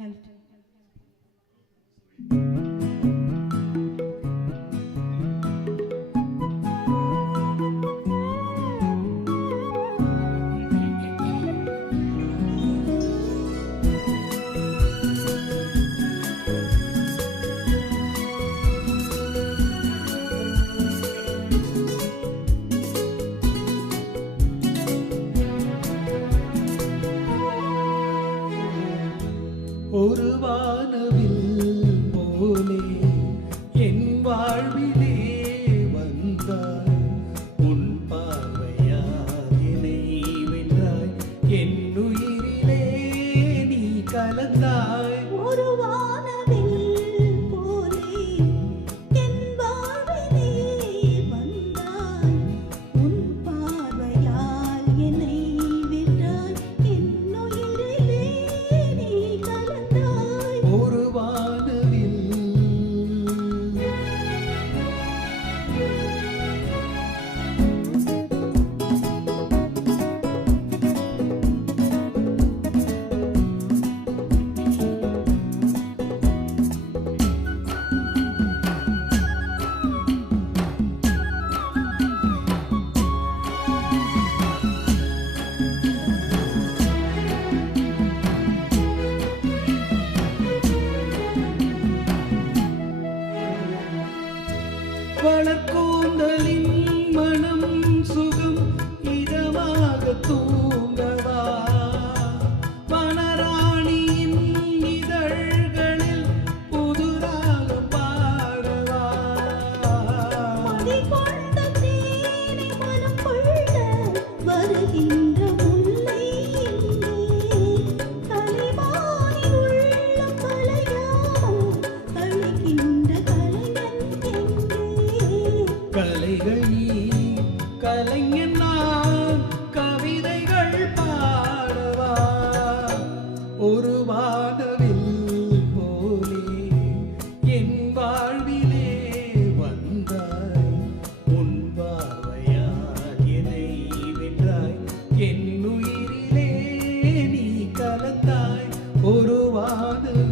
health. ஒரு வானவில் போலே என் வாழ்விலே வந்தாய், உன் பார்வையால் என்னை வென்றாய், என் உயிரிலே நீ கலந்தாய். ஒரு வானவில் போலே என் வாழ்விலே வந்தாய், உன் பார்வையால் என்னை வென்றாய், என் உயிரிலே நீ கலந்தாய். ஒரு வானவில் வளர்கூந்தலின் மனம் சுகம் இதமாக தூங்கவா, வனராணியின் இதழ்களில் புதுராக பாடவா. மதிகொண்ட தேனை மனம் கொள்ள வருகின்ற முல்லை எங்கே, கலைமானின் உள்ளம் கலையாமல் கலைகின்ற கலைஞன் எங்கே. கலைகள் நீ கலைஞன் நான், கவிதைகள் பாடவா. ஒரு வானவில் போலே என் வாழ்விலே வந்தாய், உன் பார்வையால் என்னை வென்றாய், என் உயிரிலே நீ கலந்தாய். ஒரு வானவில்